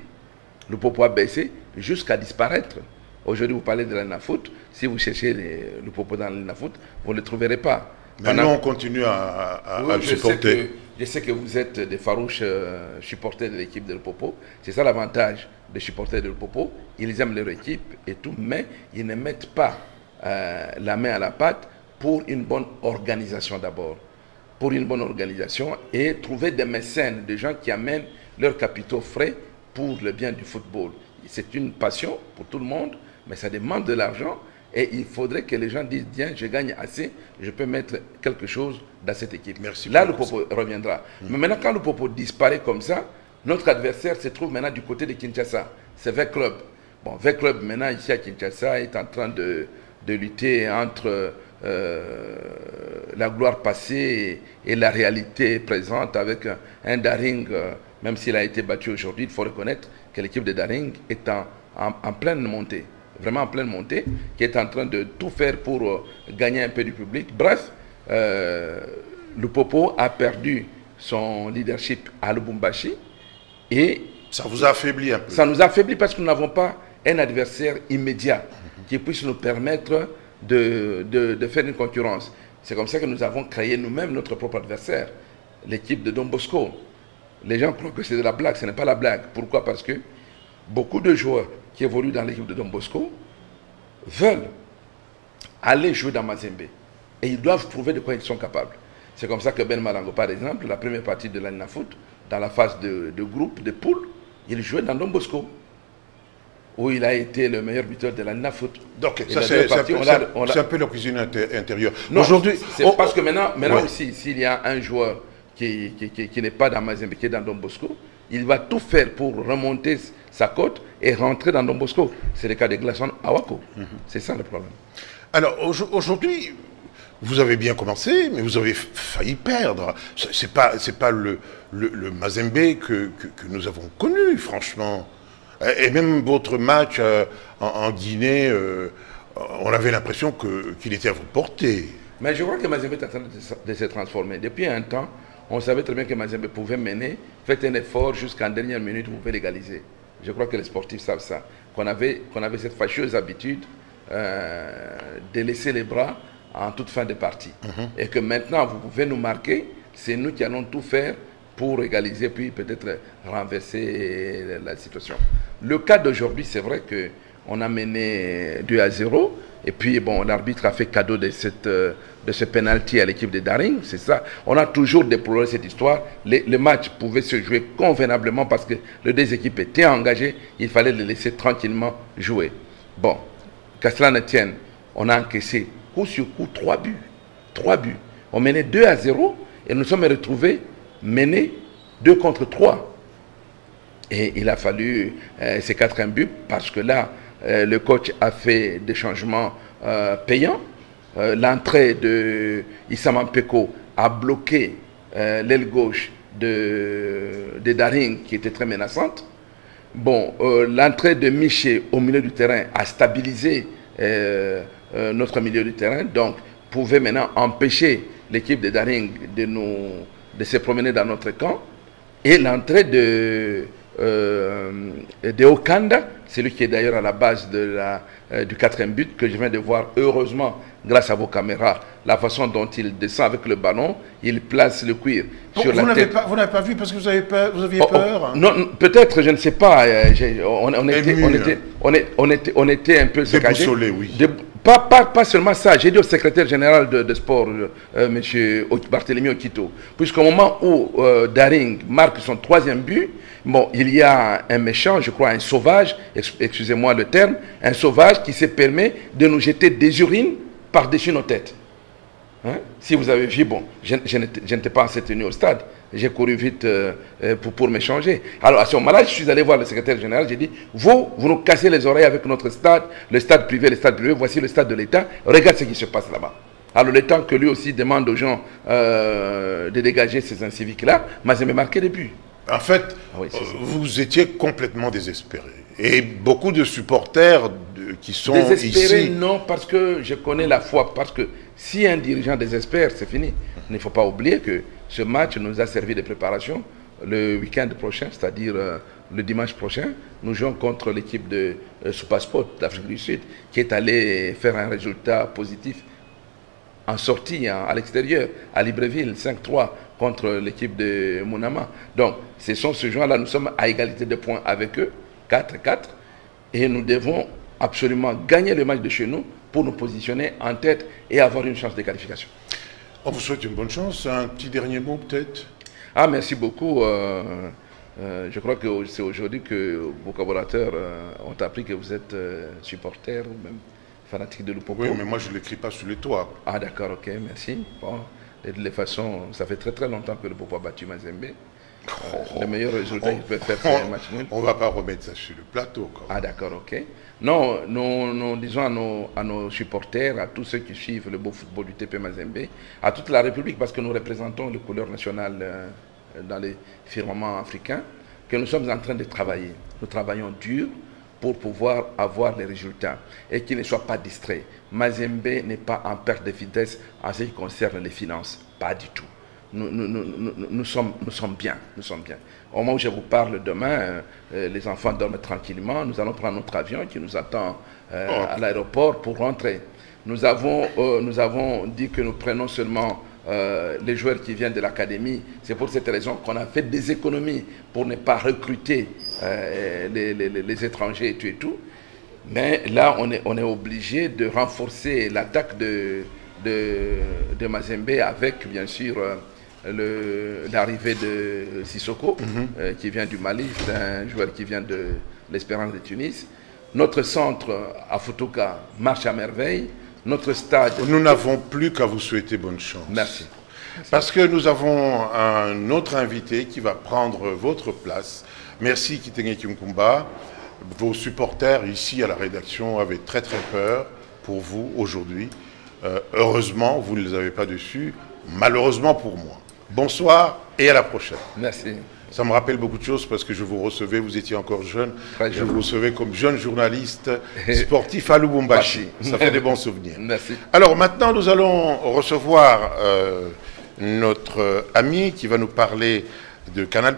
Lupopo a baissé jusqu'à disparaître. Aujourd'hui, vous parlez de la Linafoot. Si vous cherchez le Popo dans la Linafoot, vous ne le trouverez pas. Maintenant, on continue à le supporter. Je sais que vous êtes des farouches supporters de l'équipe de Popo. C'est ça l'avantage des supporters de Popo. Ils aiment leur équipe et tout, mais ils ne mettent pas la main à la pâte pour une bonne organisation d'abord. Pour une bonne organisation et trouver des mécènes, des gens qui amènent leurs capitaux frais pour le bien du football. C'est une passion pour tout le monde, mais ça demande de l'argent et il faudrait que les gens disent, tiens, je gagne assez, je peux mettre quelque chose dans cette équipe. Merci. Là, le Popo reviendra. Mais maintenant, quand le Popo disparaît comme ça, notre adversaire se trouve maintenant du côté de Kinshasa. C'est V Club. Bon, V Club, maintenant, ici à Kinshasa, est en train de lutter entre la gloire passée et la réalité présente avec un Daring, même s'il a été battu aujourd'hui, il faut reconnaître que l'équipe de Daring est en pleine montée, vraiment en pleine montée, qui est en train de tout faire pour gagner un peu du public. Bref, Lupopo a perdu son leadership à Lubumbashi et ça vous a affaibli un peu. Ça nous a affaibli parce que nous n'avons pas un adversaire immédiat qui puisse nous permettre de faire une concurrence. C'est comme ça que nous avons créé nous-mêmes notre propre adversaire, l'équipe de Don Bosco. Les gens croient que c'est de la blague, ce n'est pas la blague. Pourquoi? Parce que beaucoup de joueurs qui évoluent dans l'équipe de Don Bosco veulent aller jouer dans Mazembe. Et ils doivent prouver de quoi ils sont capables. C'est comme ça que Ben Malango, par exemple, la première partie de l'Anina Foot, dans la phase de groupe, de poule, il jouait dans Don Bosco, où il a été le meilleur buteur de l'Anina Foot. Donc ça c'est un peu la cuisine intérieure. Aujourd'hui, c'est parce que maintenant aussi, s'il y a un joueur qui n'est pas dans Mazembe, qui est dans Don Bosco, il va tout faire pour remonter sa cote et rentrer dans Don Bosco. C'est le cas de Glasson Awako. C'est ça le problème. Alors aujourd'hui, vous avez bien commencé, mais vous avez failli perdre. C'est pas le Mazembe que nous avons connu, franchement. Et même votre match en Guinée, on avait l'impression qu'il était à votre portée. Mais je crois que Mazembe est en train de se transformer. Depuis un temps, on savait très bien que Mazembe pouvait mener, faites un effort jusqu'en dernière minute, vous pouvez l'égaliser. Je crois que les sportifs savent ça. Qu'on avait cette fâcheuse habitude de laisser les bras en toute fin de partie. Et que maintenant, vous pouvez nous marquer, c'est nous qui allons tout faire pour égaliser, puis peut-être renverser la situation. Le cas d'aujourd'hui, c'est vrai qu'on a mené 2-0, et puis bon, l'arbitre a fait cadeau de ce penalty à l'équipe de Daring, c'est ça. On a toujours déploré cette histoire. Le match pouvait se jouer convenablement parce que les deux équipes étaient engagées, il fallait les laisser tranquillement jouer. Bon, qu'à cela ne tienne, on a encaissé coup sur coup 3 buts. 3 buts. On menait 2-0 et nous sommes retrouvés menés 2 contre 3. Et il a fallu ces 4 buts parce que là, le coach a fait des changements payants. L'entrée de Issa Mampeko a bloqué l'aile gauche de Daring qui était très menaçante. Bon, l'entrée de Miché au milieu du terrain a stabilisé notre milieu du terrain, donc pouvait maintenant empêcher l'équipe de Daring de se promener dans notre camp. Et l'entrée de Okanda, c'est lui qui est d'ailleurs à la base du 4e but que je viens de voir, heureusement, grâce à vos caméras, la façon dont il descend avec le ballon, il place le cuir sur la tête. Vous n'avez pas vu parce que vous aviez peur? Non, peut-être, je ne sais pas. On était un peu saccagés. Déboussolés, oui. Pas seulement ça, j'ai dit au secrétaire général de sport, M. Barthélemy Okito, puisqu'au moment où Daring marque son 3e but, bon, il y a un méchant, je crois un sauvage, excusez-moi le terme, un sauvage qui se permet de nous jeter des urines par-dessus nos têtes. Hein? Si vous avez vu, bon, je n'étais pas en cette tenue au stade, j'ai couru vite pour m'échanger. Alors à ce moment-là, je suis allé voir le secrétaire général, j'ai dit, vous nous cassez les oreilles avec notre stade, le stade privé, voici le stade de l'État, regarde ce qui se passe là-bas. Alors le temps que lui aussi demande aux gens de dégager ces inciviques-là, Mazembe marqué des buts. En fait, vous étiez complètement désespéré. Et beaucoup de supporters qui sont désespérés, ici... non, parce que je connais la foi. Parce que si un dirigeant désespère, c'est fini. Il ne faut pas oublier que ce match nous a servi de préparation. Le week-end prochain, c'est-à-dire le dimanche prochain, nous jouons contre l'équipe de Supersport d'Afrique du Sud, qui est allée faire un résultat positif en sortie à l'extérieur, à Libreville, 5-3 contre l'équipe de Mounama. Donc, ce sont ce genre-là, nous sommes à égalité de points avec eux, 4-4, et nous devons absolument gagner le match de chez nous pour nous positionner en tête et avoir une chance de qualification. On vous souhaite une bonne chance. Un petit dernier mot peut-être? Ah, merci beaucoup. Je crois que c'est aujourd'hui que vos collaborateurs ont appris que vous êtes supporter ou même fanatique de Lupopo. Oui, mais moi je ne l'écris pas sur les toits. Ah d'accord, ok, merci. Bon, de toute façon, ça fait très longtemps que Lupopo a battu Mazembe. Le meilleur résultat qu'il peut faire, c'est un match nul. On ne va pas remettre ça sur le plateau. Ah d'accord, ok. Non, nous disons à nos supporters, à tous ceux qui suivent le beau football du TP Mazembe, à toute la République, parce que nous représentons les couleurs nationales dans les firmaments africains, que nous sommes en train de travailler. Nous travaillons dur pour pouvoir avoir les résultats et qu'ils ne soient pas distraits. Mazembe n'est pas en perte de vitesse en ce qui concerne les finances, pas du tout. Nous sommes bien, nous sommes bien. Au moment où je vous parle demain, les enfants dorment tranquillement, nous allons prendre notre avion qui nous attend à l'aéroport pour rentrer. Nous avons dit que nous prenons seulement les joueurs qui viennent de l'académie. C'est pour cette raison qu'on a fait des économies pour ne pas recruter les étrangers et tout. Mais là, on est obligé de renforcer l'attaque de Mazembe avec, bien sûr, l'arrivée de Sissoko, qui vient du Mali. C'est un joueur qui vient de l'Espérance de Tunis. Notre centre à Fotouka marche à merveille. Notre stade... Nous n'avons plus qu'à vous souhaiter bonne chance. Merci. Parce que nous avons un autre invité qui va prendre votre place. Merci Kitenge Kimkumba. Vos supporters ici à la rédaction avaient très peur pour vous aujourd'hui. Heureusement, vous ne les avez pas dessus. Malheureusement pour moi. Bonsoir et à la prochaine. Merci. Ça me rappelle beaucoup de choses parce que je vous recevais, vous étiez encore jeune. Je vous recevais comme jeune journaliste sportif à Lubumbashi. Ça fait des bons souvenirs. Merci. Alors maintenant, nous allons recevoir notre ami qui va nous parler de Canal+.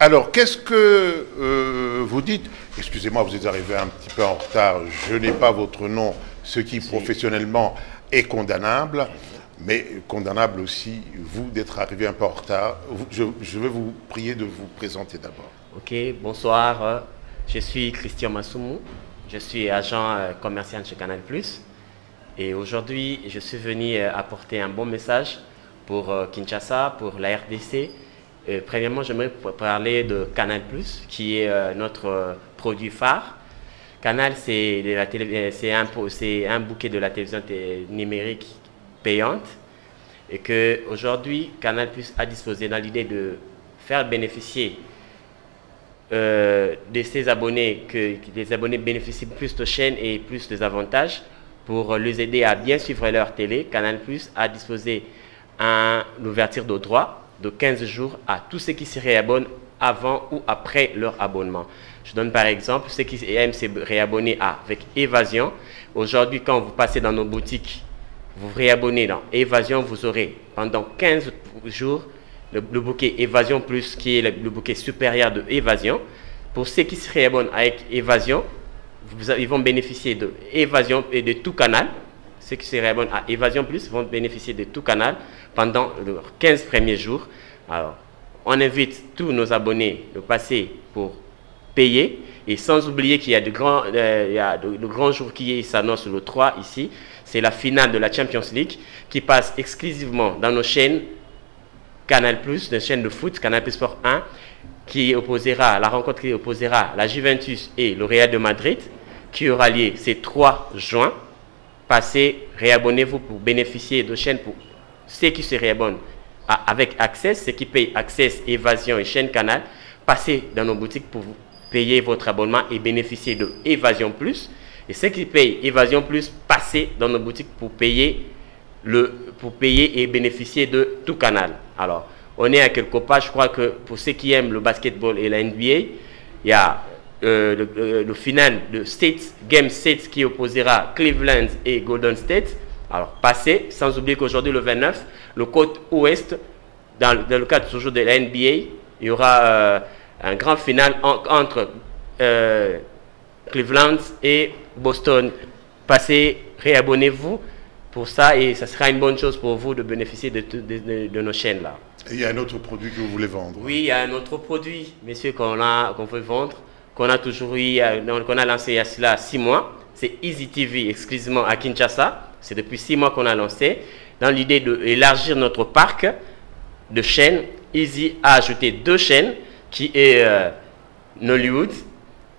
Alors, qu'est-ce que vous dites? Excusez-moi, vous êtes arrivé un petit peu en retard. Je n'ai pas votre nom, ce qui professionnellement est condamnable. Mais condamnable aussi, vous, d'être arrivé un peu en retard. Je vais vous prier de vous présenter d'abord. Ok, bonsoir. Je suis Christian Massoumou. Je suis agent commercial chez Canal+. Et aujourd'hui, je suis venu apporter un bon message pour Kinshasa, pour la RDC. Premièrement, j'aimerais parler de Canal+, qui est notre produit phare. Canal, c'est un bouquet de la télévision numérique payante, et qu'aujourd'hui, Canal+ a disposé dans l'idée de faire bénéficier de ses abonnés, que les abonnés bénéficient plus de chaînes et plus des pour les aider à bien suivre leur télé. Canal+ a disposé l'ouverture de droit de 15 jours à tous ceux qui se réabonnent avant ou après leur abonnement. Je donne par exemple ceux qui aiment se réabonner avec Évasion. Aujourd'hui, quand vous passez dans nos boutiques, vous réabonnez dans Évasion, vous aurez pendant 15 jours le bouquet Évasion Plus, qui est le bouquet supérieur de Évasion. Pour ceux qui se réabonnent avec Évasion, ils vont bénéficier de Évasion et de tout canal. Ceux qui se réabonnent à Évasion Plus vont bénéficier de tout canal pendant les 15 premiers jours. Alors, on invite tous nos abonnés de passer pour payer, et sans oublier qu'il y a de grands jours qui s'annoncent le 3 ici. C'est la finale de la Champions League qui passe exclusivement dans nos chaînes Canal+, nos chaînes de foot, Canal+ Sport 1, la rencontre qui opposera la Juventus et le Real de Madrid, qui aura lieu ce 3 juin. Passez, réabonnez-vous pour bénéficier de chaînes pour ceux qui se réabonnent avec Access, ceux qui payent Access, Évasion et chaîne Canal. Passez dans nos boutiques pour vous payer votre abonnement et bénéficier de Évasion Plus. Et ceux qui payent Évasion Plus, passez dans nos boutiques pour payer et bénéficier de tout canal. Alors, on est à quelque part, je crois que pour ceux qui aiment le basketball et la NBA, il y a le final de Game 7 qui opposera Cleveland et Golden State. Alors, passez, sans oublier qu'aujourd'hui, le 29, le côte ouest, dans le cadre toujours de la NBA, il y aura un grand final entre Cleveland et Boston. Passez, réabonnez-vous pour ça, et ça sera une bonne chose pour vous de bénéficier de nos chaînes là. Et il y a un autre produit que vous voulez vendre? Oui, il y a un autre produit, messieurs, qu'on veut vendre, qu'on a toujours eu, qu'on a lancé il y a cela 6 mois. C'est Easy TV, exclusivement à Kinshasa. C'est depuis 6 mois qu'on a lancé. Dans l'idée d'élargir notre parc de chaînes, Easy a ajouté 2 chaînes, qui est Nollywood.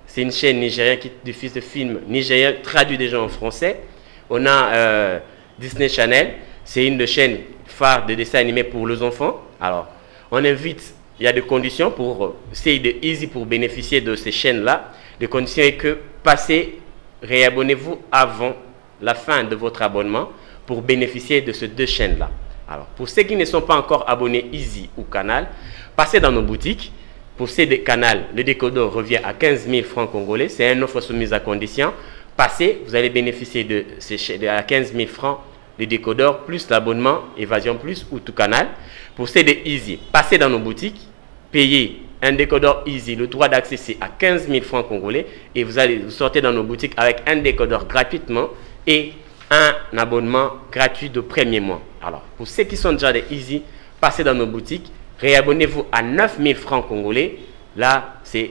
C'est une chaîne nigérienne qui diffuse des films nigériens traduits déjà en français. On a Disney Channel, c'est une des chaînes phares de dessins animés pour les enfants. Alors, on invite, il y a des conditions pour essayer de Easy pour bénéficier de ces chaînes-là. Les conditions est que passez, réabonnez-vous avant la fin de votre abonnement pour bénéficier de ces 2 chaînes-là. Alors, pour ceux qui ne sont pas encore abonnés Easy ou Canal, passez dans nos boutiques. Pour ces canaux, le décodeur revient à 15 000 francs congolais. C'est une offre soumise à condition. Passez, vous allez bénéficier de 15 000 francs de décodeur plus l'abonnement Évasion Plus ou tout canal. Pour ces des Easy, passez dans nos boutiques, payez un décodeur Easy, le droit d'accès c'est à 15 000 francs congolais et vous sortez dans nos boutiques avec un décodeur gratuitement et un abonnement gratuit de premier mois. Alors, pour ceux qui sont déjà des Easy, passez dans nos boutiques, réabonnez-vous à 9 000 francs congolais. Là, c'est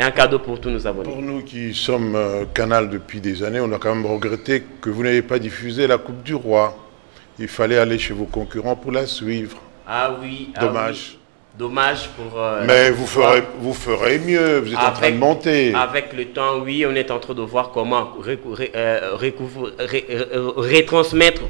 un cadeau pour tous nos abonnés. Pour nous qui sommes Canal depuis des années, on a quand même regretté que vous n'ayez pas diffusé la Coupe du Roi. Il fallait aller chez vos concurrents pour la suivre. Ah oui. Dommage. Ah oui. Dommage pour... Mais vous ferez mieux, vous êtes en train de monter. Avec le temps, oui, on est en train de voir comment retransmettre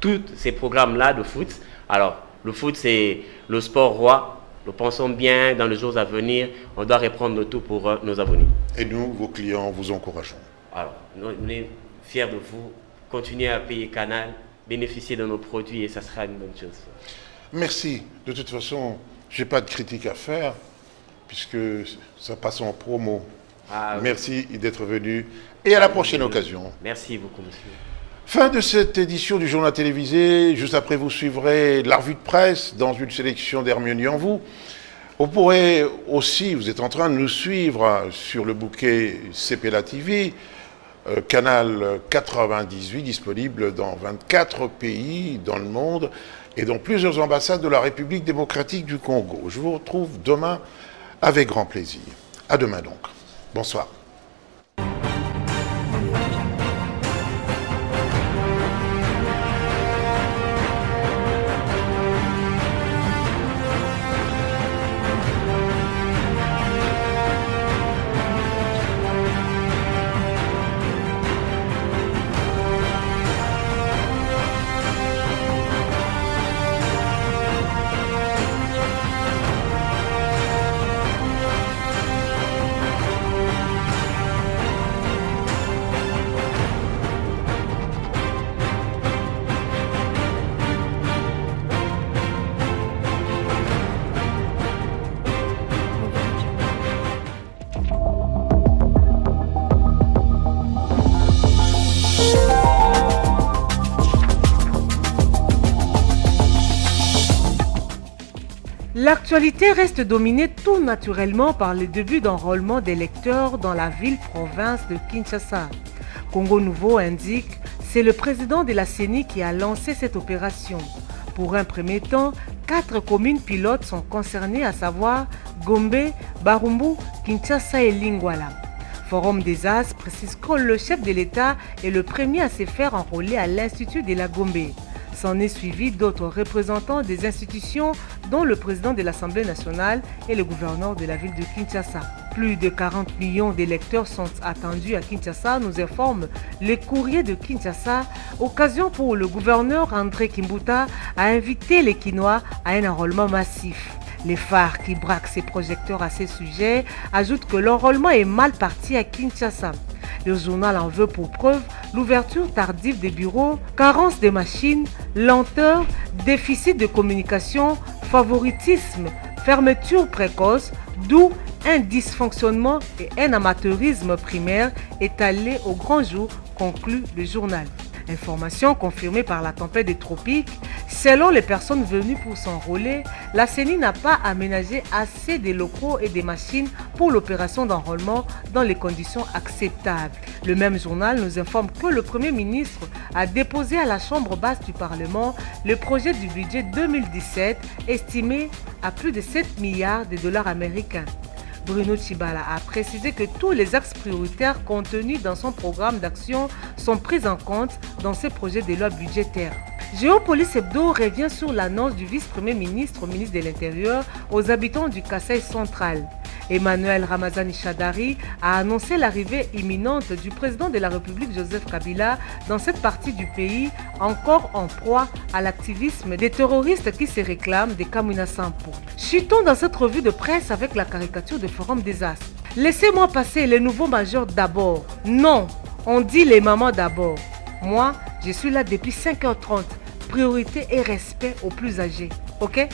tous ces programmes-là de foot. Alors, le foot, c'est le sport roi. Nous pensons bien, dans les jours à venir, on doit reprendre le tout pour nos abonnés. Et nous, vos clients, vous encourageons. Alors, nous sommes fiers de vous. Continuez à payer Canal, bénéficier de nos produits et ça sera une bonne chose. Merci. De toute façon... je n'ai pas de critique à faire, puisque ça passe en promo. Ah, oui. Merci d'être venu et à la prochaine occasion. Merci beaucoup, monsieur. Fin de cette édition du journal télévisé. Juste après, vous suivrez la revue de presse dans une sélection d'Hermione en vous. Vous pourrez aussi, vous êtes en train de nous suivre sur le bouquet CPLA TV, canal 98, disponible dans 24 pays dans le monde, et dans plusieurs ambassades de la République démocratique du Congo. Je vous retrouve demain avec grand plaisir. À demain donc. Bonsoir. L'actualité reste dominée tout naturellement par le début d'enrôlement des lecteurs dans la ville-province de Kinshasa. Congo Nouveau indique que c'est le président de la CENI qui a lancé cette opération. Pour un premier temps, 4 communes pilotes sont concernées, à savoir Gombe, Barumbu, Kinshasa et Lingwala. Forum des As précise que le chef de l'État est le premier à se faire enrôler à l'Institut de la Gombe. S'en est suivi d'autres représentants des institutions, dont le président de l'Assemblée nationale et le gouverneur de la ville de Kinshasa. Plus de 40 millions d'électeurs sont attendus à Kinshasa, nous informe le courrier de Kinshasa, occasion pour le gouverneur André Kimbuta à inviter les Kinois à un enrôlement massif. Les phares qui braquent ses projecteurs à ces sujets ajoutent que l'enrôlement est mal parti à Kinshasa. Le journal en veut pour preuve l'ouverture tardive des bureaux, carence des machines, lenteur, déficit de communication, favoritisme, fermeture précoce, d'où un dysfonctionnement et un amateurisme primaire étalé au grand jour, conclut le journal. Information confirmée par la tempête des tropiques, selon les personnes venues pour s'enrôler, la CENI n'a pas aménagé assez de locaux et des machines pour l'opération d'enrôlement dans les conditions acceptables. Le même journal nous informe que le Premier ministre a déposé à la Chambre basse du Parlement le projet du budget 2017 estimé à plus de 7 milliards de dollars américains. Bruno Tshibala a précisé que tous les axes prioritaires contenus dans son programme d'action sont pris en compte dans ces projets de loi budgétaires. Géopolis Hebdo revient sur l'annonce du vice-premier ministre au ministre de l'Intérieur aux habitants du Kasaï central. Emmanuel Ramazani Shadari a annoncé l'arrivée imminente du président de la République Joseph Kabila dans cette partie du pays encore en proie à l'activisme des terroristes qui se réclament des Kamina Sampo. Chutons dans cette revue de presse avec la caricature de Forum des As. Laissez-moi passer les nouveaux majors d'abord. Non, on dit les mamans d'abord. Moi, je suis là depuis 5h30. Priorité et respect aux plus âgés. Ok?